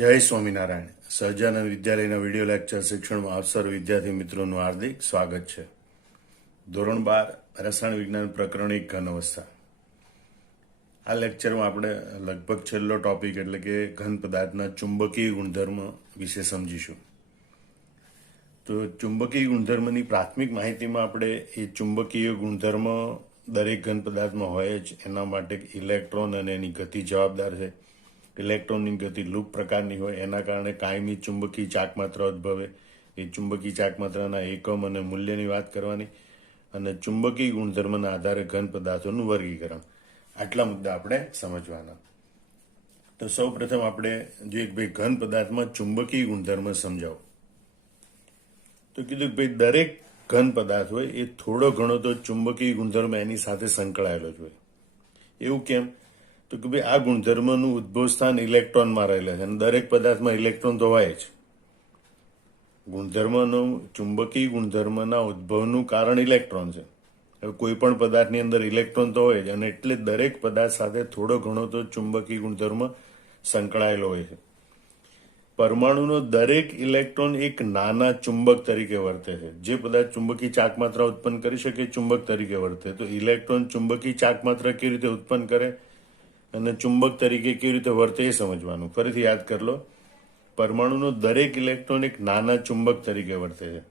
જય સ્વામિનારાયણ. સહજાનંદ વિદ્યાલયના video lecture શિક્ષણમાં આપ સર્વ વિદ્યાર્થી મિત્રોનું હાર્દિક સ્વાગત છે. ધોરણ 12 રસાયણ વિજ્ઞાન પ્રકરણ 1 ઘન અવસ્થા. આ લેક્ચરમાં આપણે લગભગ છેલ્લો ટોપિક એટલે કે ઘન પદાર્થના ચુંબકીય ગુણધર્મ વિશે સમજીશું. તો ચુંબકીય ગુણધર્મની પ્રાથમિક માહિતીમાં આપણે એ ચુંબકીય ગુણધર્મ દરેક ઘન પદાર્થમાં હોય જ એના માટે ઇલેક્ટ્રોન અને એની ગતિ જવાબદાર છે. ઇલેક્ટ્રોનની ગતિ લૂપ પ્રકારની હોય એના કારણે કાયમી ચુંબકીય ચાકમાત્રા ઉદ્ભવે. એ ચુંબકીય ચાકમાત્રાના એકમ અને મૂલ્યની વાત કરવાની અને ચુંબકીય ગુણધર્મના આધારે ઘન પદાર્થોનું વર્ગીકરણ. આટલા મુદ્દા આપણે સમજવાના. તો સૌ પ્રથમ આપણે જે ભાઈ ઘન પદાર્થમાં ચુંબકીય ગુણધર્મ સમજાવો. તો કીધું ભાઈ દરેક ઘન પદાર્થ હોય એ થોડો ઘણો તો ચુંબકીય ગુણધર્મ એની સાથે સંકળાયેલો જ હોય. એવું કેમ? તો કે ભાઈ આ ગુણધર્મનું ઉદ્ભવ સ્થાન ઇલેક્ટ્રોનમાં રહેલા છે અને દરેક પદાર્થમાં ઇલેક્ટ્રોન તો હોય જ. ગુણધર્મનું ચુંબકીય ગુણધર્મના ઉદ્ભવનું કારણ ઇલેક્ટ્રોન છે. હવે કોઈ પણ પદાર્થની અંદર ઇલેક્ટ્રોન તો હોય જ અને એટલે દરેક પદાર્થ સાથે થોડો ઘણો તો ચુંબકીય ગુણધર્મ સંકળાયેલો હોય છે. પરમાણુનો દરેક ઇલેક્ટ્રોન એક નાના ચુંબક તરીકે વર્તે છે. જે પદાર્થ ચુંબકીય ચાકમાત્રા ઉત્પન્ન કરી શકે ચુંબક તરીકે વર્તે. તો ઇલેક્ટ્રોન ચુંબકીય ચાકમાત્રા કેવી રીતે ઉત્પન્ન કરે અને ચુંબક તરીકે કેવી રીતે વર્તે એ સમજવાનું. ફરીથી યાદ કરી લો. પરમાણુનો દરેક ઇલેક્ટ્રોન એક નાના ચુંબક તરીકે વર્તે છે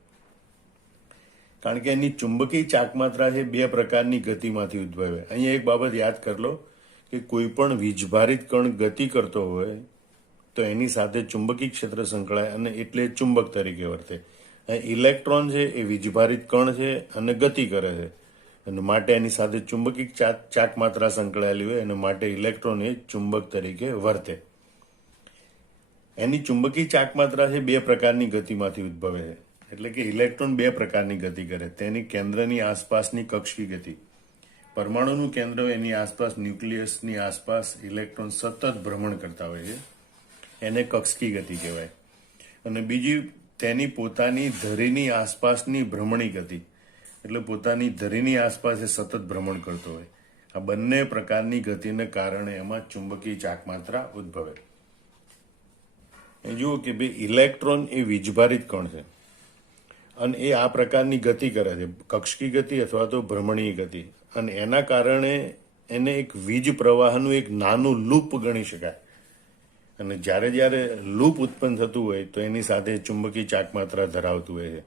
કારણ કે એની ચુંબકીય ચાકમાત્રા છે બે પ્રકારની ગતિમાંથી ઉદ્ભવે. અહીંયા એક બાબત યાદ કરી લો કે કોઈ પણ વીજભારિત કણ ગતિ કરતો હોય તો એની સાથે ચુંબકીય ક્ષેત્ર સંકળાય અને એટલે ચુંબક તરીકે વર્તે. ઇલેક્ટ્રોન છે એ વીજભારિત કણ છે અને ગતિ કરે છે અને માટે એની સાથે ચુંબકીય ચાકમાત્રા સંકળાયેલી હોય અને માટે ઇલેક્ટ્રોન એ ચુંબક તરીકે વર્તે. એની ચુંબકીય ચાકમાત્રા છે બે પ્રકારની ગતિમાંથી ઉદ્ભવે છે. એટલે કે ઇલેક્ટ્રોન બે પ્રકારની ગતિ કરે. તેની કેન્દ્રની આસપાસની કક્ષકી ગતિ. પરમાણુનું કેન્દ્ર એની આસપાસ ન્યુક્લિયસની આસપાસ ઇલેક્ટ્રોન સતત ભ્રમણ કરતા હોય છે. એને કક્ષકી ગતિ કહેવાય. અને બીજી તેની પોતાની ધરીની આસપાસની ભ્રમણી ગતિ. એટલે પોતાની ધરીની આસપાસ એ સતત ભ્રમણ કરતો હોય. આ બંને પ્રકારની ગતિને કારણે એમાં ચુંબકીય ચાકમાત્રા ઉદ્ભવે. જુઓ કે ભાઈ ઇલેક્ટ્રોન એ વીજભારિત કણ છે અને એ આ પ્રકારની ગતિ કરે છે, કક્ષકી ગતિ અથવા તો ભ્રમણીય ગતિ. અને એના કારણે એને એક વીજ પ્રવાહનું એક નાનું લૂપ ગણી શકાય. અને જ્યારે જ્યારે લૂપ ઉત્પન્ન થતું હોય તો એની સાથે ચુંબકીય ચાકમાત્રા ધરાવતું હોય છે.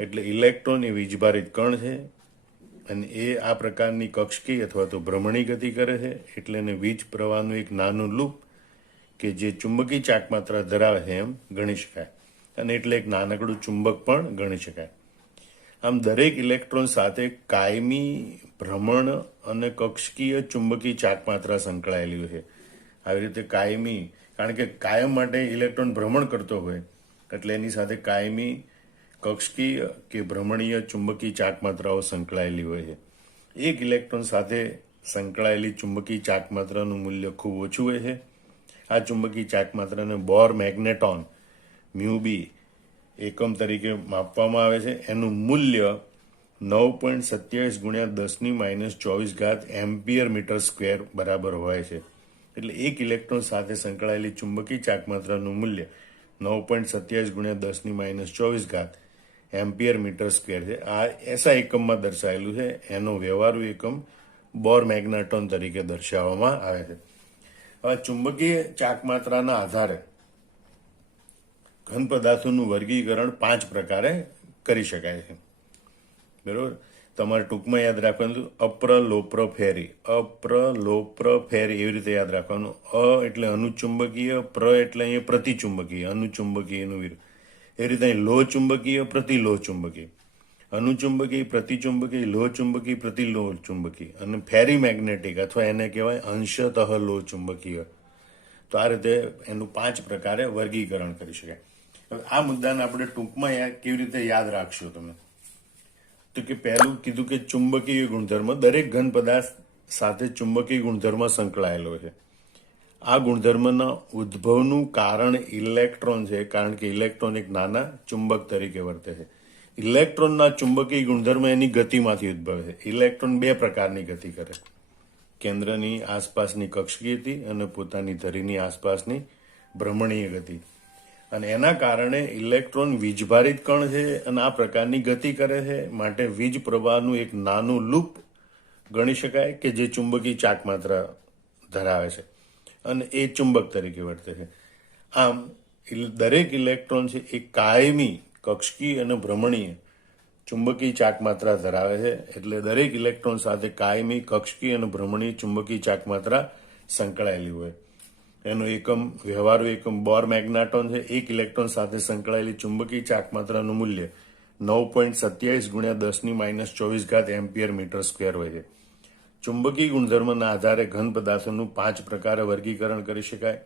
એટલે ઇલેક્ટ્રોન એ વીજભારિત કણ છે અને એ આ પ્રકારની કક્ષકી અથવા તો ભ્રમણી ગતિ કરે છે. એટલે એને વીજ પ્રવાહનું એક નાનું લૂપ કે જે ચુંબકીય ચાકમાત્રા ધરાવે છે એમ ગણી શકાય અને એટલે એક નાનકડું ચુંબક પણ ગણી શકાય. આમ દરેક ઇલેક્ટ્રોન સાથે કાયમી ભ્રમણ અને કક્ષકીય ચુંબકીય ચાકમાત્રા સંકળાયેલી હોય છે. આવી રીતે કાયમી, કારણ કે કાયમ માટે ઇલેક્ટ્રોન ભ્રમણ કરતો હોય એટલે એની સાથે કાયમી કક્ષકીય કે ભ્રમણીય ચુંબકીય ચાકમાત્રાઓ સંકળાયેલી હોય છે. એક ઇલેક્ટ્રોન સાથે સંકળાયેલી ચુંબકીય ચાકમાત્રાનું મૂલ્ય ખૂબ ઓછું હોય છે. આ ચુંબકીય ચાકમાત્રાને બોર મેગ્નેટોન મ્યુબી એકમ તરીકે માપવામાં આવે છે. એનું મૂલ્ય 9.27 ગુણ્યા 10⁻²4 એમ્પિયર મીટર સ્ક્વેર બરાબર હોય છે. એટલે એક ઇલેક્ટ્રોન સાથે સંકળાયેલી ચુંબકીય ચાકમાત્રાનું મૂલ્ય 9.27 ગુણ્યા 10⁻² એમ્પિયર મીટર સ્ક્વેર છે. આ એસા એકમમાં દર્શાવેલું છે. એનો વ્યવહારુ એકમ બોર મેગ્નેટોન તરીકે દર્શાવવામાં આવે છે. હવે ચુંબકીય ચાકમાત્રાના આધારે ઘન પદાર્થોનું વર્ગીકરણ 5 પ્રકારે કરી શકાય છે. બરોબર? તમારે ટૂંકમાં યાદ રાખવાનું અપ્ર લોપ્ર ફેરી. અપ્ર લોપ્ર ફેરી એવી રીતે યાદ રાખવાનું. અ એટલે અનુચુંબકીય, પ્ર એટલે અહીંયા પ્રતિચુંબકીય, અનુચુંબકીયનું વિરુદ્ધ. એ રીતે અહીં લો ચુંબકીય, પ્રતિલો ચુંબકીય, અનુચુંબકીય, પ્રતિચુંબકીય, લો ચુંબકીય, પ્રતિલો ચુંબકીય અને ફેરી મેગ્નેટિક અથવા એને કહેવાય અંશતઃ લો ચુંબકીય. તો આ રીતે એનું 5 પ્રકારે વર્ગીકરણ કરી શકાય. હવે આ મુદ્દાને આપણે ટૂંકમાં કેવી રીતે યાદ રાખશો તમે? તો કે પહેલું કીધું કે ચુંબકીય ગુણધર્મ દરેક ઘન પદાર્થ સાથે ચુંબકીય ગુણધર્મ સંકળાયેલો છે. આ ગુણધર્મના ઉદ્ભવનું કારણ ઇલેક્ટ્રોન છે કારણ કે ઇલેક્ટ્રોન એક નાના ચુંબક તરીકે વર્તે છે. ઇલેક્ટ્રોનના ચુંબકીય ગુણધર્મ એની ગતિમાંથી ઉદ્ભવે છે. ઇલેક્ટ્રોન બે પ્રકારની ગતિ કરે. કેન્દ્રની આસપાસની કક્ષકી ગતિ અને પોતાની ધરીની આસપાસની ભ્રમણીય ગતિ. અને એના કારણે ઇલેક્ટ્રોન વીજભારિત કણ છે અને આ પ્રકારની ગતિ કરે છે. માટે વીજ પ્રવાહનું એક નાનું લૂપ ગણી શકાય કે જે ચુંબકીય ચાકમાત્રા ધરાવે છે અને એ ચુંબક તરીકે વર્તે છે. આમ દરેક ઇલેક્ટ્રોન છે એ કાયમી કક્ષકીય અને ભ્રમણીય ચુંબકીય ચાકમાત્રા ધરાવે છે. એટલે દરેક ઇલેક્ટ્રોન સાથે કાયમી કક્ષકીય અને ભ્રમણીય ચુંબકીય ચાકમાત્રા સંકળાયેલી હોય. એનો એકમ વ્યવહારુ એકમ બોર મેગ્નાટોન છે. એક ઇલેક્ટ્રોન સાથે સંકળાયેલી ચુંબકીય ચાકમાત્રાનું મૂલ્ય 9.27 ગુણ્યા 10⁻24 એમ્પિયર મીટર સ્ક્વેર હોય છે. ચુંબકીય ગુણધર્મના આધારે ઘન પદાર્થોનું 5 પ્રકારે વર્ગીકરણ કરી શકાય: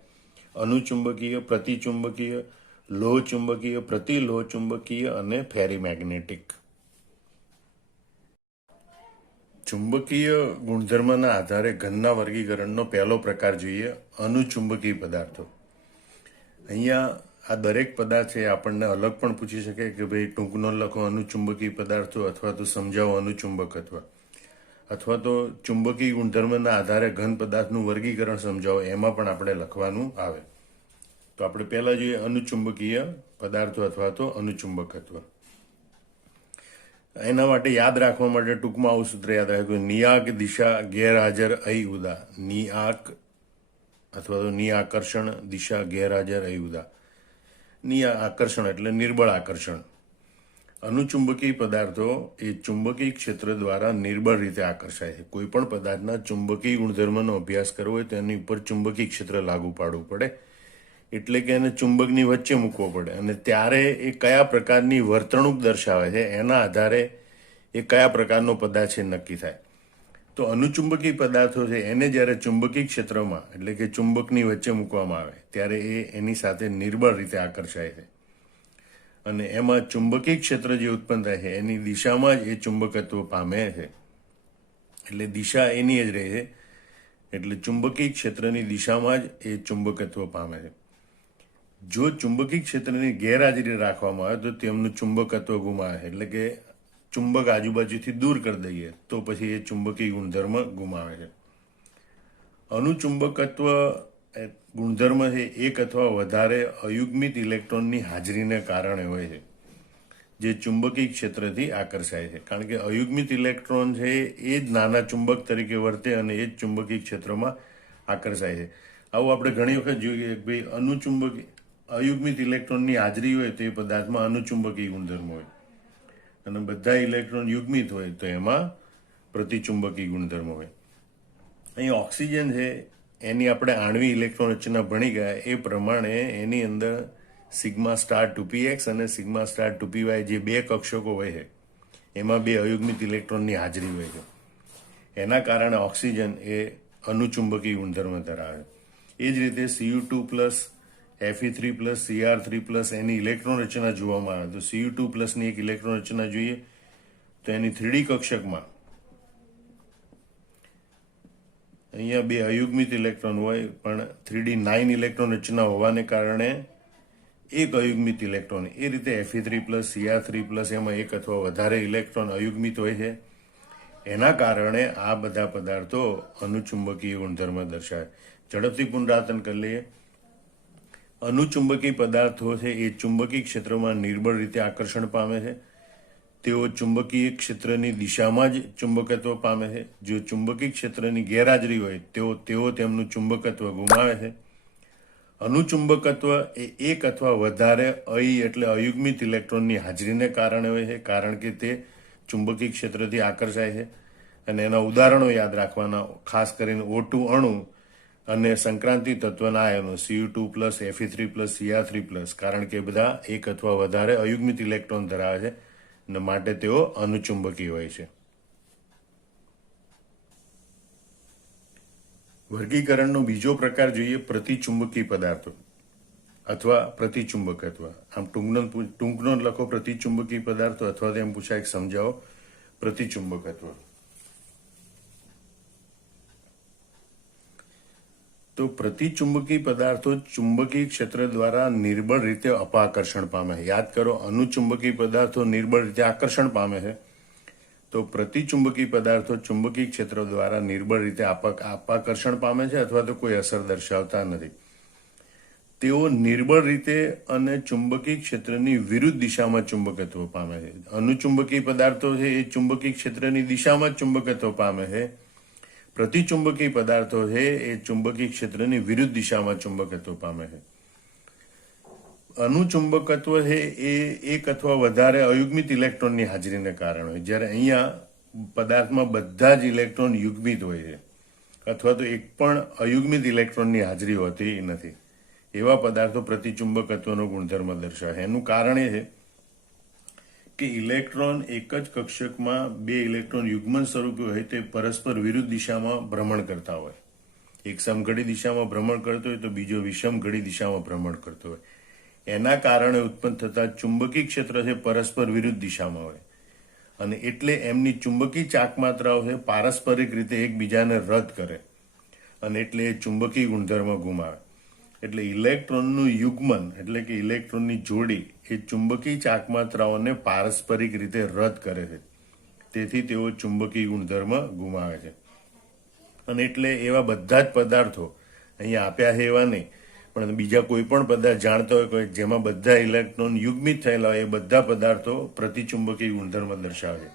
અનુચુંબકીય, પ્રતિચુંબકીય, લોહ ચુંબકીય, પ્રતિલોહ ચુંબકીય અને ફેરીમેગ્નેટિક. ચુંબકીય ગુણધર્મના આધારે ઘનના વર્ગીકરણનો પહેલો પ્રકાર જોઈએ, અનુચુંબકીય પદાર્થો. અહીંયા આ દરેક પદાર્થ છે આપણને અલગ પણ પૂછી શકે કે ભાઈ ટૂંકનો લખો અનુચુંબકીય પદાર્થો, અથવા તો સમજાવો અનુચુંબકત્વ, અથવા તો ચુંબકીય ગુણધર્મના આધારે ઘન પદાર્થનું વર્ગીકરણ સમજાવો, એમાં પણ આપણે લખવાનું આવે. તો આપણે પહેલા જોઈએ અનુચુંબકીય પદાર્થો અથવા તો અનુચુંબકત્વ. એના માટે યાદ રાખવા માટે ટૂંકમાં આવું સૂત્ર યાદ રાખ્યું: નિયાક દિશા ગેરહાજર અહી ઉદા. નિયાક અથવા તો નિયાકર્ષણ દિશા ગેરહાજર અહી ઉદા. નિયા આકર્ષણ એટલે નિર્બળ આકર્ષણ. અનુચુંબકીય પદાર્થો એ ચુંબકીય ક્ષેત્ર દ્વારા નિર્બળ રીતે આકર્ષાય છે. કોઈ પણ પદાર્થના ચુંબકીય ગુણધર્મનો અભ્યાસ કરવો હોય તો એની ઉપર ચુંબકીય ક્ષેત્ર લાગુ પાડવું પડે, એટલે કે એને ચુંબકની વચ્ચે મૂકવો પડે. અને ત્યારે એ કયા પ્રકારની વર્તણૂક દર્શાવે છે એના આધારે એ કયા પ્રકારનો પદાર્થ છે નક્કી થાય. તો અનુચુંબકીય પદાર્થો છે એને જ્યારે ચુંબકીય ક્ષેત્રમાં એટલે કે ચુંબકની વચ્ચે મૂકવામાં આવે ત્યારે એ એની સાથે નિર્બળ રીતે આકર્ષાય છે. અને એમાં ચુંબકીય ક્ષેત્ર જે ઉત્પન્ન થાય છે એની દિશામાં જ એ ચુંબકત્વ પામે છે. એટલે દિશા એની જ રહે છે. એટલે ચુંબકીય ક્ષેત્રની દિશામાં જ એ ચુંબકત્વ પામે છે. જો ચુંબકીય ક્ષેત્રની ગેરહાજરી રાખવામાં આવે તો તેમનું ચુંબકત્વ ગુમાવે છે. એટલે કે ચુંબક આજુબાજુથી દૂર કરી દઈએ તો પછી એ ચુંબકીય ગુણધર્મ ગુમાવે છે. અનુચુંબકત્વ ગુણધર્મ છે એક અથવા વધારે અયુગ્મિત ઇલેક્ટ્રોનની હાજરીને કારણે હોય છે જે ચુંબકીય ક્ષેત્રથી આકર્ષાય છે. કારણ કે અયુગ્મિત ઇલેક્ટ્રોન છે એ જ નાના ચુંબક તરીકે વર્તે અને એ જ ચુંબકીય ક્ષેત્રમાં આકર્ષાય છે. આવું આપણે ઘણી વખત જોઈએ કે ભાઈ અયુગ્મિત ઇલેક્ટ્રોનની હાજરી હોય તો એ પદાર્થમાં અનુચુંબકીય ગુણધર્મ હોય, અને બધા ઇલેક્ટ્રોન યુગ્મિત હોય તો એમાં પ્રતિચુંબકીય ગુણધર્મ હોય. અહીં ઓક્સિજન છે એની આપણે આણ્વિક ઇલેક્ટ્રોન રચના ભણી ગયા એ પ્રમાણે એની અંદર સિગ્મા સ્ટાર 2px અને સિગ્મા સ્ટાર 2py જે બે કક્ષકો હોય છે એમાં બે અયુગ્મિત ઇલેક્ટ્રોનની હાજરી હોય છે. એના કારણે ઓક્સિજન એ અનુચુંબકીય ગુણધર્મ ધરાવે. એ જ રીતે Cu2 plus Fe3 plus Cr3 plus એની ઇલેક્ટ્રોન રચના જોવામાં આવે તો Cu2 પ્લસની એક ઇલેક્ટ્રોન રચના જોઈએ તો એની 3D કક્ષકમાં અહીંયા બે અયુગ્મિત ઇલેક્ટ્રોન હોય પણ 3D 9 ઇલેક્ટ્રોન રચના હોવાને કારણે એક અયુગ્મિત ઇલેક્ટ્રોન, એ રીતે Fe3 પ્લસ Cr3 પ્લસ એમાં એક અથવા વધારે ઇલેક્ટ્રોન અયુગ્મિત હોય છે. એના કારણે આ બધા પદાર્થો અનુચુંબકીય ગુણધર્મ દર્શાવે. ઝડપથી પુનરાવર્તન કરી લઈએ. અનુચુંબકીય પદાર્થો છે એ ચુંબકીય ક્ષેત્રમાં નિર્બળ રીતે આકર્ષણ પામે છે. તેઓ ચુંબકીય ક્ષેત્રની દિશામાં જ ચુંબકત્વ પામે છે. જો ચુંબકીય ક્ષેત્રની ગેરહાજરી હોય તેઓ તેમનું ચુંબકત્વ ગુમાવે છે. અનુચુંબકત્વ એ એક અથવા વધારે એટલે અયુગ્મિત ઇલેક્ટ્રોનની હાજરીને કારણે હોય છે, કારણ કે તે ચુંબકીય ક્ષેત્રથી આકર્ષાય છે. અને એના ઉદાહરણો યાદ રાખવાના, ખાસ કરીને O2 અણુ અને સંક્રાંતિ તત્વના આયનો Cu2 plus Fe3 plus Cr3 plus, કારણ કે બધા એક અથવા વધારે અયુગ્મિત ઇલેક્ટ્રોન ધરાવે છે અને માટે તેઓ અનુચુંબકીય હોય છે. વર્ગીકરણનો બીજો પ્રકાર જોઈએ, પ્રતિચુંબકીય પદાર્થો અથવા પ્રતિચુંબકત્વ. આમ ટૂંકનો લખો પ્રતિચુંબકીય પદાર્થો, અથવા તેમ પૂછાય સમજાવો પ્રતિચુંબકત્વ. તો પ્રતિચુંબકીય પદાર્થો ચુંબકીય ક્ષેત્ર દ્વારા નિર્બળ રીતે અપાકર્ષણ પામે છે. યાદ કરો, અનુચુંબકીય પદાર્થો નિર્બળ રીતે આકર્ષણ પામે છે, તો પ્રતિચુંબકીય પદાર્થો ચુંબકીય ક્ષેત્ર દ્વારા નિર્બળ રીતે અપાકર્ષણ પામે છે અથવા તો કોઈ અસર દર્શાવતા નથી. તેઓ નિર્બળ રીતે અને ચુંબકીય ક્ષેત્રની વિરુદ્ધ દિશામાં ચુંબકત્વ પામે છે. અનુચુંબકીય પદાર્થો છે એ ચુંબકીય ક્ષેત્રની દિશામાં જ ચુંબકત્વ પામે છે. પ્રતિચુંબકીય પદાર્થો છે એ ચુંબકીય ક્ષેત્રની વિરુદ્ધ દિશામાં ચુંબકત્વ પામે છે. અનુચુંબકત્વ છે એ એક અથવા વધારે અયુગ્મિત ઇલેક્ટ્રોનની હાજરીને કારણે હોય. જ્યારે અહીંયા પદાર્થમાં બધા જ ઇલેક્ટ્રોન યુગ્મિત હોય છે અથવા તો એક પણ અયુગ્મિત ઇલેક્ટ્રોનની હાજરી હોતી નથી. એવા પદાર્થો પ્રતિચુંબકત્વનો ગુણધર્મ દર્શાવે. એનું કારણ એ છે કે ઇલેક્ટ્રોન એક જ કક્ષકમાં બે ઇલેક્ટ્રોન યુગ્મન સ્વરૂપે હોય તે પરસ્પર વિરુદ્ધ દિશામાં ભ્રમણ કરતા હોય. એક સમઘડી દિશામાં ભ્રમણ કરતો હોય તો બીજો વિષમઘડી દિશામાં ભ્રમણ કરતો હોય. એના કારણે ઉત્પન્ન થતા ચુંબકીય ક્ષેત્ર છે પરસ્પર વિરુદ્ધ દિશામાં હોય અને એટલે એમની ચુંબકીય ચાકમાત્રાઓ છે પારસ્પરિક રીતે એકબીજાને રદ કરે અને એટલે એ ચુંબકીય ગુણધર્મ ગુમાવે. એટલે ઇલેક્ટ્રોનનું યુગ્મન એટલે કે ઇલેક્ટ્રોનની જોડી એ ચુંબકીય ચાકમાત્રાઓને પારસ્પરિક રીતે રદ કરે છે. તેથી તેઓ ચુંબકીય ગુણધર્મ ગુમાવે છે. અને એટલે એવા બધા જ પદાર્થો અહીંયા આપ્યા છે એવા નહીં, પણ બીજા કોઈ પણ પદાર્થ જાણતા હોય કોઈ જેમાં બધા ઇલેક્ટ્રોન યુગ્મિત થયેલા હોય એ બધા પદાર્થો પ્રતિચુંબકીય ગુણધર્મ દર્શાવે છે.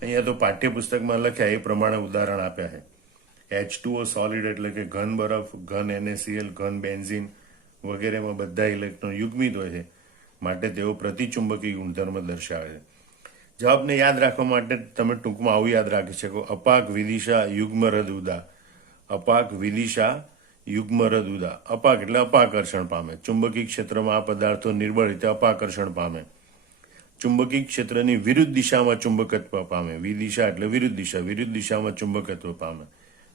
અહીંયા તો પાઠ્યપુસ્તકમાં લખ્યા એ પ્રમાણે ઉદાહરણ આપ્યા છે. H2O સોલિડ એટલે કે ઘન બરફ, ઘન NaCl, ઘન બેન્ઝીન વગેરેમાં બધા ઇલેક્ટ્રોન યુગ્મિત હોય છે, માટે તેઓ પ્રતિચુંબકીય ગુણધર્મ દર્શાવે છે. જવાબને યાદ રાખવા માટે તમે ટૂંકમાં આવું યાદ રાખી શકો: અપાક વિદિશા યુગ્મરદ ઉદા. અપાક વિદિશા યુગ્મરદ ઉદા. અપાક એટલે અપાકર્ષણ પામે. ચુંબકીય ક્ષેત્રમાં આ પદાર્થો નિર્બળ રીતે અપાકર્ષણ પામે. ચુંબકીય ક્ષેત્રની વિરુદ્ધ દિશામાં ચુંબકત્વ પામે. વિદિશા એટલે વિરુદ્ધ દિશા, વિરુદ્ધ દિશામાં ચુંબકત્વ પામે.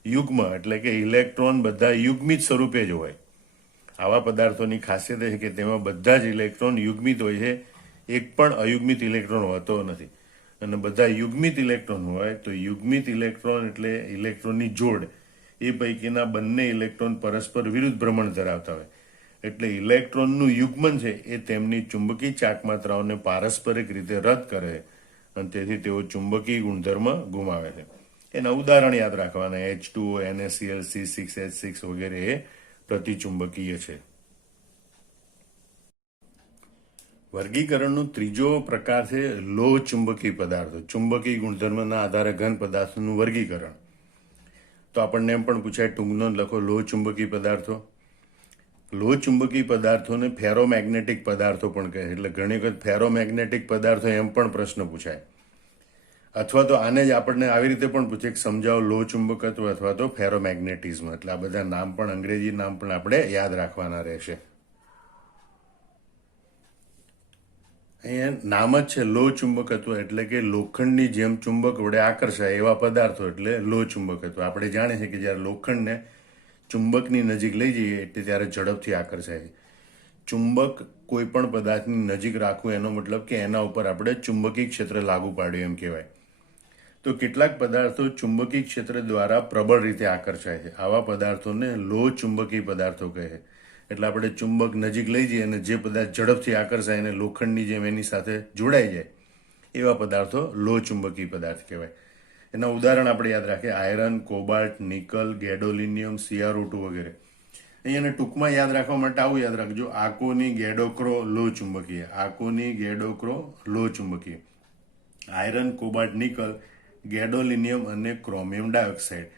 યુગ્મ એટલે કે ઇલેક્ટ્રોન બધા યુગ્મિત સ્વરૂપે જ હોય. આવા પદાર્થોની ખાસિયત છે કે તેમાં બધા જ ઇલેક્ટ્રોન યુગ્મિત હોય છે, એક પણ અયુગ્મિત ઇલેક્ટ્રોન હોતો નથી. અને બધા યુગ્મિત ઇલેક્ટ્રોન હોય તો યુગ્મિત ઇલેક્ટ્રોન એટલે ઇલેક્ટ્રોનની જોડ, એ પૈકીના બંને ઇલેક્ટ્રોન પરસ્પર વિરુદ્ધ ભ્રમણ ધરાવતા હોય. એટલે ઇલેક્ટ્રોનનું યુગ્મન છે એ તેમની ચુંબકીય ચાકમાત્રાઓને પારસ્પરિક રીતે રદ કરે અને તેથી તેઓ ચુંબકીય ગુણધર્મ ગુમાવે છે. એના ઉદાહરણ યાદ રાખવાના: H2O, NaCl, C6H6 વગેરે એ પ્રતિચુંબકીય છે. વર્ગીકરણનો ત્રીજો પ્રકાર છે લોહ ચુંબકીય પદાર્થો. ચુંબકીય ગુણધર્મના આધારે ઘન પદાર્થોનું વર્ગીકરણ. તો આપણને એમ પણ પૂછાય, ટૂંકનો લખો લોહ ચુંબકીય પદાર્થો. લોહ ચુંબકીય પદાર્થોને ફેરોમેગ્નેટિક પદાર્થો પણ કહે છે. એટલે ઘણી વખત ફેરોમેગ્નેટિક પદાર્થો એમ પણ પ્રશ્ન પૂછાય. અથવા તો આને જ આપણને આવી રીતે પણ પૂછે કે સમજાવો લોહ ચુંબકત્વ અથવા તો ફેરોમેગ્નેટિઝમ. એટલે આ બધા નામ પણ, અંગ્રેજી નામ પણ આપણે યાદ રાખવાના રહેશે. અહીંયા નામ જ છે લોહ ચુંબકત્વ, એટલે કે લોખંડની જેમ ચુંબક વડે આકર્ષાય એવા પદાર્થો એટલે લોહ ચુંબકત્વ. આપણે જાણીએ છીએ કે જ્યારે લોખંડને ચુંબકની નજીક લઈ જઈએ એટલે ત્યારે ઝડપથી આકર્ષાય છે. ચુંબક કોઈ પણ પદાર્થની નજીક રાખવું એનો મતલબ કે એના ઉપર આપણે ચુંબકીય ક્ષેત્ર લાગુ પાડ્યું એમ કહેવાય. તો કેટલાક પદાર્થો ચુંબકીય ક્ષેત્ર દ્વારા પ્રબળ રીતે આકર્ષાય છે. આવા પદાર્થોને લોહ ચુંબકીય પદાર્થો કહે છે. એટલે આપણે ચુંબક નજીક લઈ જઈએ અને જે પદાર્થ ઝડપથી આકર્ષાય અને લોખંડની જેમ એની સાથે જોડાઈ જાય એવા પદાર્થો લોહ ચુંબકીય પદાર્થ કહેવાય. એના ઉદાહરણ આપણે યાદ રાખીએ: આયરન, કોબાલ્ટ, નિકલ, ગેડોલિનિયમ, CrO2 વગેરે. અહીંયાને ટૂંકમાં યાદ રાખવા માટે આવું યાદ રાખજો: આકોની ગેડોક્રો લોહ ચુંબકીય. આકોની ગેડોક્રો લોહ ચુંબકીય. આયરન, કોબાલ્ટ, નિકલ, ગેડોલિનિયમ અને ક્રોમિયમ ડાયોક્સાઇડ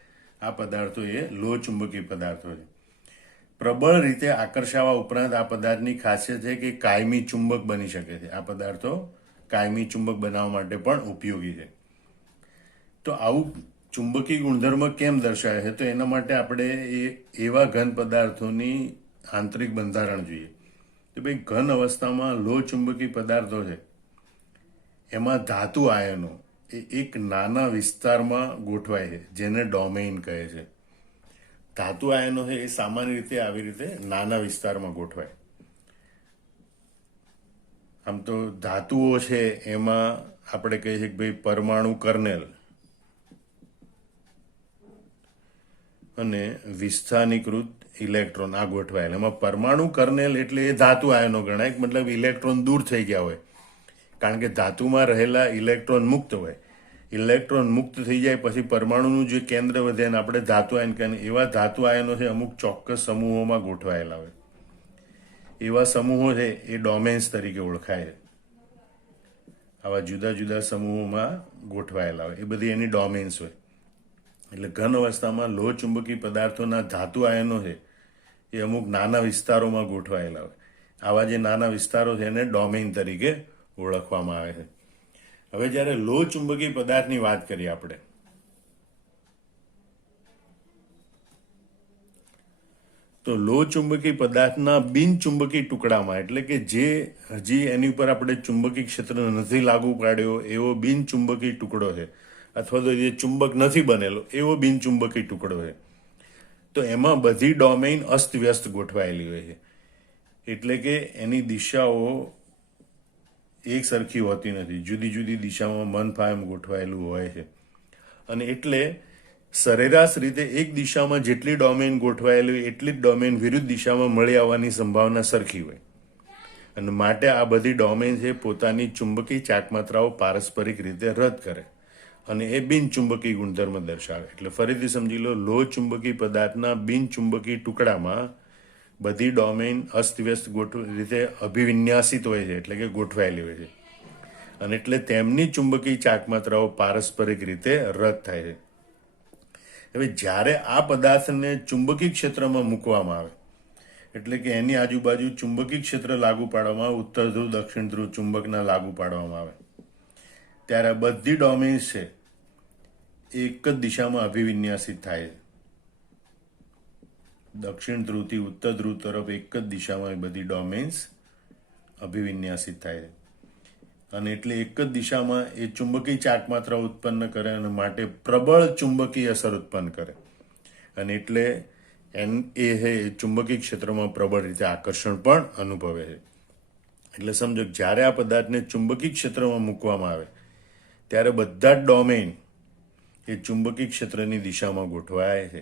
આ પદાર્થો એ લોહ ચુંબકીય પદાર્થો છે. પ્રબળ રીતે આકર્ષાવા ઉપરાંત આ પદાર્થની ખાસિયત છે કે કાયમી ચુંબક બની શકે છે. આ પદાર્થો કાયમી ચુંબક બનાવવા માટે પણ ઉપયોગી છે. તો આવું ચુંબકીય ગુણધર્મ કેમ દર્શાવે છે? તો એના માટે આપણે એવા ઘન પદાર્થોની આંતરિક બંધારણ જોઈએ. તો ભાઈ, ઘન અવસ્થામાં લોહ ચુંબકીય પદાર્થો છે એમાં ધાતુ આયનો એ એક નાના વિસ્તારમાં ગોઠવાય છે, જેને ડોમેઇન કહે છે. ધાતુ આયનો છે એ સામાન્ય રીતે આવી રીતે નાના વિસ્તારમાં ગોઠવાય. આમ તો ધાતુઓ છે એમાં આપણે કહીએ છીએ કે ભાઈ પરમાણુ કર્નેલ અને વિસ્થાનીકૃત ઇલેક્ટ્રોન આ ગોઠવાયેલ. એમાં પરમાણુ કર્નેલ એટલે એ ધાતુ આયનો ગણાય, મતલબ ઇલેક્ટ્રોન દૂર થઈ ગયા હોય, કારણ કે ધાતુમાં રહેલા ઇલેક્ટ્રોન મુક્ત હોય. ઇલેક્ટ્રોન મુક્ત થઈ જાય પછી પરમાણુનું જે કેન્દ્ર વધે એને આપણે ધાતુ આયન કહીએ. એવા ધાતુ આયનો છે અમુક ચોક્કસ સમૂહોમાં ગોઠવાયેલા હોય. એવા સમૂહો છે એ ડોમેન્સ તરીકે ઓળખાય છે. આવા જુદા જુદા સમૂહોમાં ગોઠવાયેલા હોય એ બધી એની ડોમેન્સ હોય. એટલે ઘન અવસ્થામાં લોહ ચુંબકી પદાર્થોના ધાતુ આયનો છે એ અમુક નાના વિસ્તારોમાં ગોઠવાયેલા હોય. આવા જે નાના વિસ્તારો છે એને ડોમેન તરીકે ઓળખવામાં આવે છે. હવે જ્યારે લોહ ચુંબકી પદાર્થની વાત કરીએ આપણે, તો લોહ ચુંબકી પદાર્થના બિનચુંબકી ટુકડામાં, એટલે કે જે હજી એની ઉપર આપણે ચુંબકી ક્ષેત્ર નથી લાગુ પાડ્યો એવો બિનચુંબકી ટુકડો છે, અથવા તો જે ચુંબક નથી બનેલો એવો બિનચુંબકી ટુકડો છે, તો એમાં બધી ડોમેઇન અસ્તવ્યસ્ત ગોઠવાયેલી હોય છે. એટલે કે એની દિશાઓ એક સરખી હોતી નથી, જુદી જુદી દિશામાં મન ફાયમ ગોઠવાયેલું હોય છે. અને એટલે સરેરાશ રીતે એક દિશામાં જેટલી ડોમેન ગોઠવાયેલી હોય એટલી જ ડોમેન વિરુદ્ધ દિશામાં મળી આવવાની સંભાવના સરખી હોય. અને માટે આ બધી ડોમેન છે પોતાની ચુંબકી ચાકમાત્રાઓ પારસ્પરિક રીતે રદ કરે અને એ બિનચુંબકી ગુણધર્મ દર્શાવે. એટલે ફરીથી સમજી લો, લોહ ચુંબકી પદાર્થના બિનચુંબકી ટુકડામાં બધી ડોમેન અસ્તવ્યસ્ત રીતે અભિવિન્યાસિત હોય છે, એટલે કે ગોઠવાયેલી હોય છે. અને એટલે તેમની ચુંબકી ચાકમાત્રાઓ પારસ્પરિક રીતે રદ થાય છે. હવે જ્યારે આ પદાર્થને ચુંબકી ક્ષેત્રમાં મૂકવામાં આવે, એટલે કે એની આજુબાજુ ચુંબકી ક્ષેત્ર લાગુ પાડવામાં આવે, ઉત્તર ધ્રુવ દક્ષિણ ધ્રુવ ચુંબકના લાગુ પાડવામાં આવે, ત્યારે આ બધી ડોમેન્સ છે એ એક જ દિશામાં અભિવિન્યાસિત થાય છે. દક્ષિણ ધ્રુવથી ઉત્તર ધ્રુવ તરફ એક જ દિશામાં એ બધી ડોમેન્સ અભિવિન્યાસિત થાય છે. અને એટલે એક જ દિશામાં એ ચુંબકી ચાકમાત્રા ઉત્પન્ન કરે અને માટે પ્રબળ ચુંબકી અસર ઉત્પન્ન કરે. અને એટલે એ ચુંબકી ક્ષેત્રમાં પ્રબળ રીતે આકર્ષણ પણ અનુભવે છે. એટલે સમજો, જ્યારે આ પદાર્થને ચુંબકી ક્ષેત્રમાં મૂકવામાં આવે ત્યારે બધા જ ડોમેન એ ચુંબકી ક્ષેત્રની દિશામાં ગોઠવાય છે,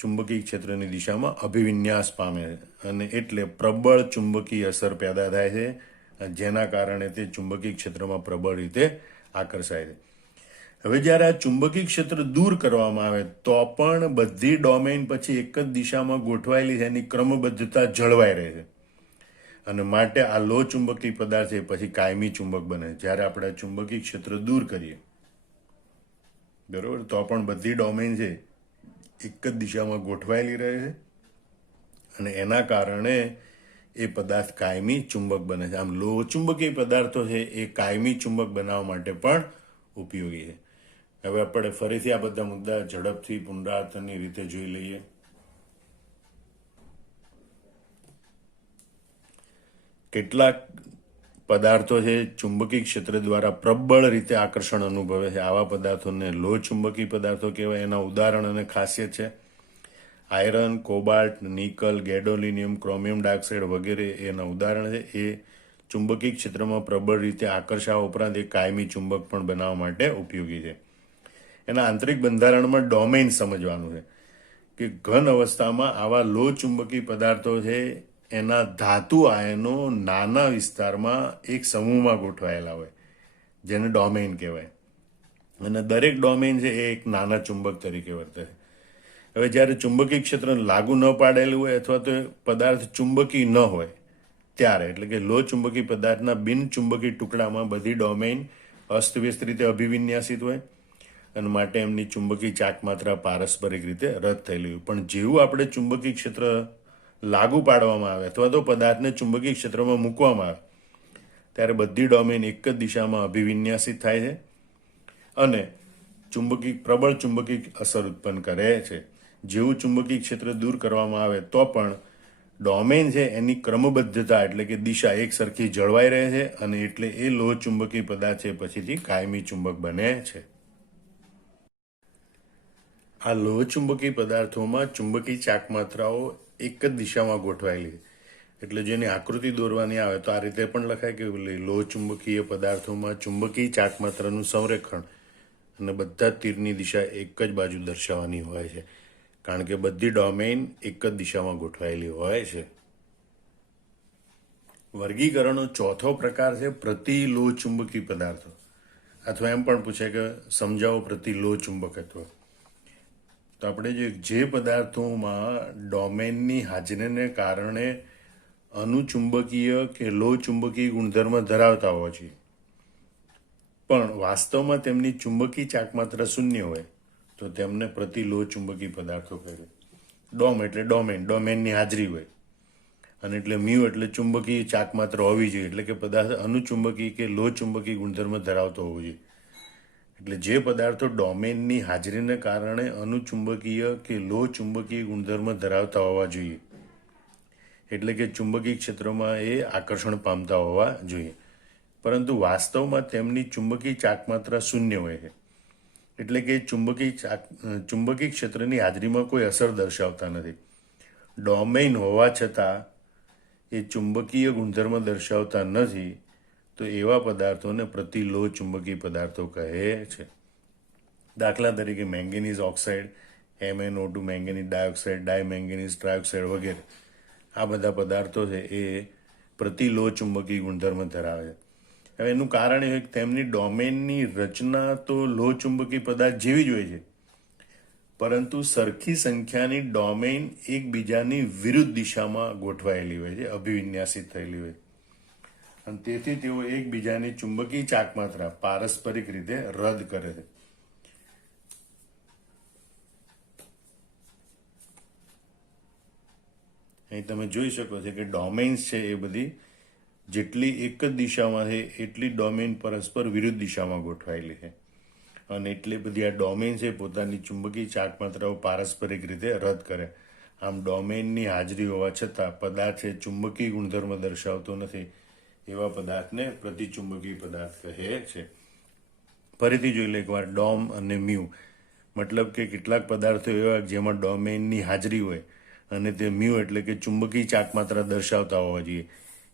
ચુંબકી ક્ષેત્રની દિશામાં અભિવિન્યાસ પામે છે. અને એટલે પ્રબળ ચુંબકી અસર પેદા થાય છે, જેના કારણે તે ચુંબકી ક્ષેત્રમાં પ્રબળ રીતે આકર્ષાય છે. હવે જ્યારે આ ચુંબકી ક્ષેત્ર દૂર કરવામાં આવે તો પણ બધી ડોમેન પછી એક જ દિશામાં ગોઠવાયેલી છે, એની ક્રમબદ્ધતા જળવાઈ રહે છે. અને માટે આ લોહ ચુંબકી પદાર્થ છે પછી કાયમી ચુંબક બને. જ્યારે આપણે આ ચુંબકી ક્ષેત્ર દૂર કરીએ, બરોબર, તો પણ બધી ડોમેન છે એક જ દિશામાં ગોઠવાયેલી રહે છે અને એના કારણે એ પદાર્થ કાયમી ચુંબક બને છે. આમ લોહ ચુંબકીય પદાર્થો છે એ કાયમી ચુંબક બનાવવા માટે પણ ઉપયોગી છે. હવે આપણે ફરીથી આ બધા મુદ્દા ઝડપથી પુનરાવર્તનની રીતે જોઈ લઈએ. કેટલાક પદાર્થો છે ચુંબકી ક્ષેત્ર દ્વારા પ્રબળ રીતે આકર્ષણ અનુભવે છે. આવા પદાર્થોને લોહ ચુંબકી પદાર્થો કહેવાય. એના ઉદાહરણ અને ખાસિયત છે iron, cobalt, nickel, gadolinium, chromium dioxide વગેરે એના ઉદાહરણ છે. એ ચુંબકી ક્ષેત્રમાં પ્રબળ રીતે આકર્ષાવા ઉપરાંત એ કાયમી ચુંબક પણ બનાવવા માટે ઉપયોગી છે. એના આંતરિક બંધારણમાં ડોમેઇન સમજવાનું છે કે ઘન અવસ્થામાં આવા લોહ ચુંબકી પદાર્થો છે એના ધાતુ આયનો નાના વિસ્તારમાં એક સમૂહમાં ગોઠવાયેલા હોય, જેને ડોમેઇન કહેવાય. અને દરેક ડોમેઇન છે એ એક નાના ચુંબક તરીકે વર્તે છે. હવે જ્યારે ચુંબકી ક્ષેત્ર લાગુ ન પાડેલું હોય અથવા તો પદાર્થ ચુંબકી ન હોય ત્યારે, એટલે કે લોહ ચુંબકી પદાર્થના બિનચુંબકી ટુકડામાં બધી ડોમેઇન અસ્તવ્યસ્ત રીતે અભિવિન્યાસિત હોય અને માટે એમની ચુંબકી ચાકમાત્રા પારસ્પરિક રીતે રદ થયેલી હોય. પણ જેવું આપણે ચુંબકી ક્ષેત્ર લાગુ પાડવામાં આવે અથવા તો પદાર્થને ચુંબકી ક્ષેત્રમાં મૂકવામાં આવે ત્યારે બધી ડોમેન એક જ દિશામાં અભિવિન્યાસિત થાય છે અને પ્રબળ ચુંબકી અસર ઉત્પન્ન કરે છે. જેવું ચુંબકી ક્ષેત્ર દૂર કરવામાં આવે તો પણ ડોમેન છે એની ક્રમબદ્ધતા, એટલે કે દિશા એક સરખી જળવાઈ રહે છે અને એટલે એ લોહ ચુંબકી પદાર્થ છે પછીથી કાયમી ચુંબક બને છે. આ લોહ ચુંબકી પદાર્થોમાં ચુંબકી ચાકમાત્રાઓ એક જ દિશામાં ગોઠવાયેલી, એટલે જેની આકૃતિ દોરવાની આવે તો આ રીતે પણ લખાય કે લોહ ચુંબકીય પદાર્થોમાં ચુંબકી ચાકમાત્રાનું સંરેખણ અને બધા તીરની દિશા એક જ બાજુ દર્શાવવાની હોય છે, કારણ કે બધી ડોમેઇન એક જ દિશામાં ગોઠવાયેલી હોય છે. વર્ગીકરણનો ચોથો પ્રકાર છે પ્રતિલોહ ચુંબકી પદાર્થો, અથવા એમ પણ પૂછે કે સમજાવો પ્રતિલોહ ચુંબકત્વ. તો આપણે જે પદાર્થોમાં ડોમેનની હાજરીને કારણે અનુચુંબકીય કે લો ચુંબકીય ગુણધર્મ ધરાવતા હોવા જોઈએ, પણ વાસ્તવમાં તેમની ચુંબકી ચાકમાત્રા શૂન્ય હોય તો તેમને પ્રતિ લો ચુંબકીય પદાર્થો કહે છે. ડોમ એટલે ડોમેનની હાજરી હોય, અને એટલે મ્યુ એટલે ચુંબકીય ચાકમાત્રા હોવી જોઈએ, એટલે કે પદાર્થ અનુચુંબકીય કે લો ચુંબકીય ગુણધર્મ ધરાવતો હોવો જોઈએ. એટલે જે પદાર્થો ડોમેનની હાજરીને કારણે અનુચુંબકીય કે લો ચુંબકીય ગુણધર્મ ધરાવતા હોવા જોઈએ, એટલે કે ચુંબકીય ક્ષેત્રમાં એ આકર્ષણ પામતા હોવા જોઈએ, પરંતુ વાસ્તવમાં તેમની ચુંબકીય ચાકમાત્રા શૂન્ય હોય છે, એટલે કે ચુંબકીય ક્ષેત્રની હાજરીમાં કોઈ અસર દર્શાવતા નથી. ડોમેઇન હોવા છતાં એ ચુંબકીય ગુણધર્મ દર્શાવતા નથી, તો એવા પદાર્થોને પ્રતિ લો ચુંબકીય પદાર્થો કહે છે. દાખલા તરીકે manganese oxide, MnO2 manganese dioxide, dimanganese trioxide વગેરે, આ બધા પદાર્થો છે એ પ્રતિ લો ચુંબકીય ગુણધર્મ ધરાવે છે. હવે એનું કારણ એ હોય કે તેમની ડોમેનની રચના તો લો ચુંબકીય પદાર્થ જેવી જ હોય છે, પરંતુ સરખી સંખ્યાની ડોમેન એકબીજાની વિરુદ્ધ દિશામાં ગોઠવાયેલી હોય છે, અભિવિન્યાસિત થયેલી હોય, અને તેથી તેઓ એકબીજાની ચુંબકીય ચાકમાત્રા પારસ્પરિક રીતે રદ કરે છે. અહીં તમે જોઈ શકો છો કે ડોમેન્સ છે એ બધી જેટલી એક જ દિશામાં છે એટલી ડોમેન પરસ્પર વિરુદ્ધ દિશામાં ગોઠવાયેલી છે, અને એટલે બધી આ ડોમેન છે પોતાની ચુંબકીય ચાકમાત્રાઓ પારસ્પરિક રીતે રદ કરે. આમ ડોમેનની હાજરી હોવા છતાં પદાર્થ છે ચુંબકીય ગુણધર્મ દર્શાવતો નથી, એવા પદાર્થને પ્રતિચુંબકીય પદાર્થ કહે છે. ફરીથી જોઈ લે એકવાર ડોમ અને મ્યુ, મતલબ કે કેટલાક પદાર્થો એવા જેમાં ડોમેનની હાજરી હોય અને તે મ્યુ એટલે કે ચુંબકીય ચાકમાત્રા દર્શાવતા હોવા જોઈએ,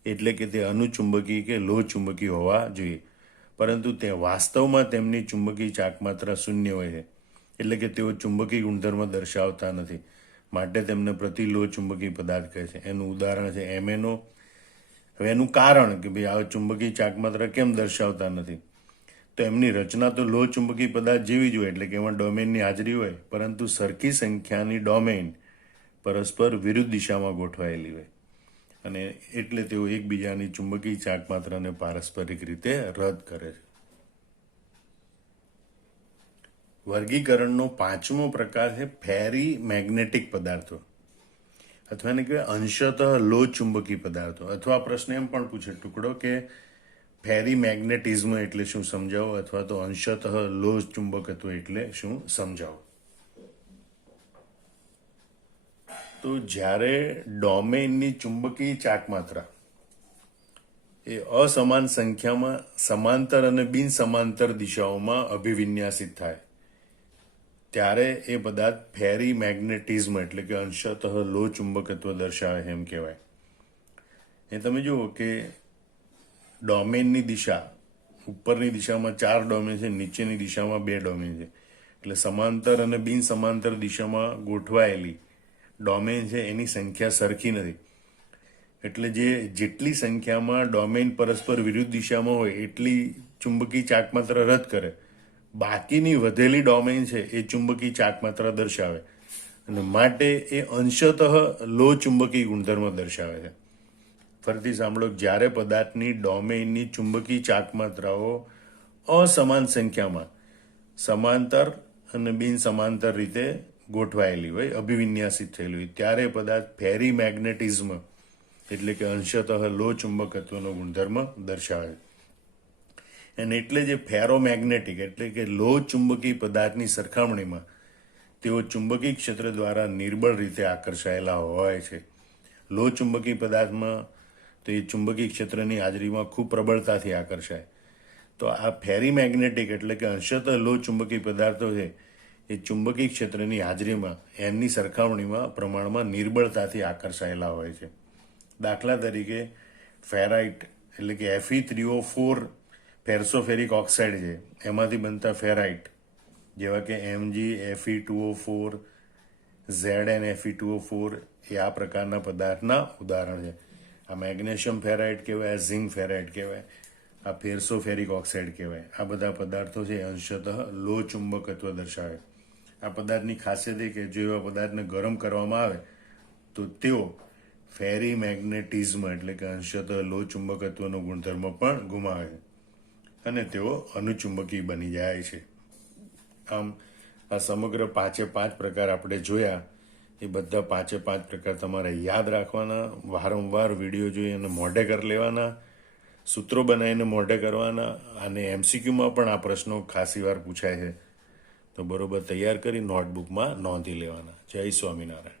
એટલે કે તે અનુચુંબકીય કે લો ચુંબકીય હોવા જોઈએ, પરંતુ તે વાસ્તવમાં તેમની ચુંબકીય ચાકમાત્રા શૂન્ય હોય છે, એટલે કે તેઓ ચુંબકીય ગુણધર્મ દર્શાવતા નથી, માટે તેમને પ્રતિ લો ચુંબકીય પદાર્થ કહે છે. એનું ઉદાહરણ છે MnO. હવે એનું કારણ કે ભાઈ આ ચુંબકીય ચાકમાત્રા કેમ દર્શાવતા નથી, તો એમની રચના તો લો ચુંબકીય પદાર્થ જેવી જ હોય, એટલે કે એમાં ડોમેનની હાજરી હોય, પરંતુ સરખી સંખ્યાની ડોમેન પરસ્પર વિરુદ્ધ દિશામાં ગોઠવાયેલી હોય, અને એટલે તેઓ એકબીજાની ચુંબકીય ચાકમાત્રાને પારસ્પરિક રીતે રદ કરે છે. વર્ગીકરણનો પાંચમો પ્રકાર છે ફેરી મેગ્નેટિક પદાર્થો, અથવા એને કહેવાય અંશતઃ લો ચુંબકીય પદાર્થો. અથવા પ્રશ્ન એમ પણ પૂછે ટુકડો કે ફેરી મેગ્નેટિઝમ એટલે શું સમજાવો, અથવા તો અંશતઃ લો ચુંબકત્વ એટલે શું સમજાવો. તો જ્યારે ડોમેનની ચુંબકીય ચાકમાત્રા એ અસમાન સંખ્યામાં સમાંતર અને બિન સમાંતર દિશાઓમાં અભિવિન્યાસિત થાય ત્યારે એ પદાર્થ ફેરી મેગ્નેટિઝમ એટલે કે અંશતઃ લો ચુંબકત્વ દર્શાવે એમ કહેવાય. એ તમે જુઓ કે ડોમેનની દિશા, ઉપરની દિશામાં 4 ડોમેન છે, નીચેની દિશામાં 2 ડોમેન છે, એટલે સમાંતર અને બિન સમાંતર દિશામાં ગોઠવાયેલી ડોમેન છે એની સંખ્યા સરખી નથી, એટલે જેટલી સંખ્યામાં ડોમેન પરસ્પર વિરુદ્ધ દિશામાં હોય એટલી ચુંબકીય ચાકમાત્રા રદ કરે, બાકીની વધેલી ડોમેન છે એ ચુંબકીય ચાકમાત્રા દર્શાવે, અને માટે એ અંશતઃ લો ચુંબકીય ગુણધર્મ દર્શાવે છે. ફરીથી સાંભળો, જ્યારે પદાર્થની ડોમેનની ચુંબકીય ચાકમાત્રાઓ અસમાન સંખ્યામાં સમાંતર અને બિન સમાંતર રીતે ગોઠવાયેલી હોય, અભિવિન્યાસિત થયેલી હોય, ત્યારે પદાર્થ ફેરી મેગ્નેટિઝમ એટલે કે અંશતઃ લો ચુંબકત્વનો ગુણધર્મ દર્શાવે. અને એટલે જે ફેરોમેગ્નેટિક એટલે કે લો ચુંબકીય પદાર્થની સરખામણીમાં તેઓ ચુંબકીય ક્ષેત્ર દ્વારા નિર્બળ રીતે આકર્ષાયેલા હોય છે. લો ચુંબકીય પદાર્થમાં તો એ ચુંબકીય ક્ષેત્રની હાજરીમાં ખૂબ પ્રબળતાથી આકર્ષાય. તો આ ફેરી મેગ્નેટિક એટલે કે અંશતઃ લો ચુંબકીય પદાર્થો છે એ ચુંબકીય ક્ષેત્રની હાજરીમાં એમની સરખામણીમાં પ્રમાણમાં નિર્બળતાથી આકર્ષાયેલા હોય છે. દાખલા તરીકે ફેરાઇટ એટલે કે Fe3O4 ફેરસોફેરિક ઓક્સાઇડ છે, એમાંથી બનતા ફેરાઇટ જેવા કે Mg, Fe2O4, Zn, Fe2O4 એ આ પ્રકારના પદાર્થના ઉદાહરણ છે. આ મેગ્નેશિયમ ફેરાઇટ કહેવાય, ઝિંક ફેરાઇટ કહેવાય, આ ફેરસોફેરિક ઓક્સાઇડ કહેવાય. આ બધા પદાર્થો છે અંશતઃ લો ચુંબકત્વ દર્શાવે. આ પદાર્થની ખાસિયત એ કે જો એવા પદાર્થને ગરમ કરવામાં આવે તો તેઓ ફેરી મેગ્નેટિઝમ એટલે કે અંશતઃ લો ચુંબકત્વનો ગુણધર્મ પણ ગુમાવે છે અને તેઓ અનુચુંબકી બની જાય છે. આમ આ સમગ્ર 5 પ્રકાર આપણે જોયા. એ બધા 5 પ્રકાર તમારે યાદ રાખવાના, વારંવાર વિડીયો જોઈ અને મોઢે કરી લેવાના, સૂત્રો બનાવીને મોઢે કરવાના, અને MCQમાં પણ આ પ્રશ્નો ખાસી વાર પૂછાય છે, તો બરોબર તૈયાર કરી નોટબુકમાં નોંધી લેવાના. જય સ્વામિનારાયણ.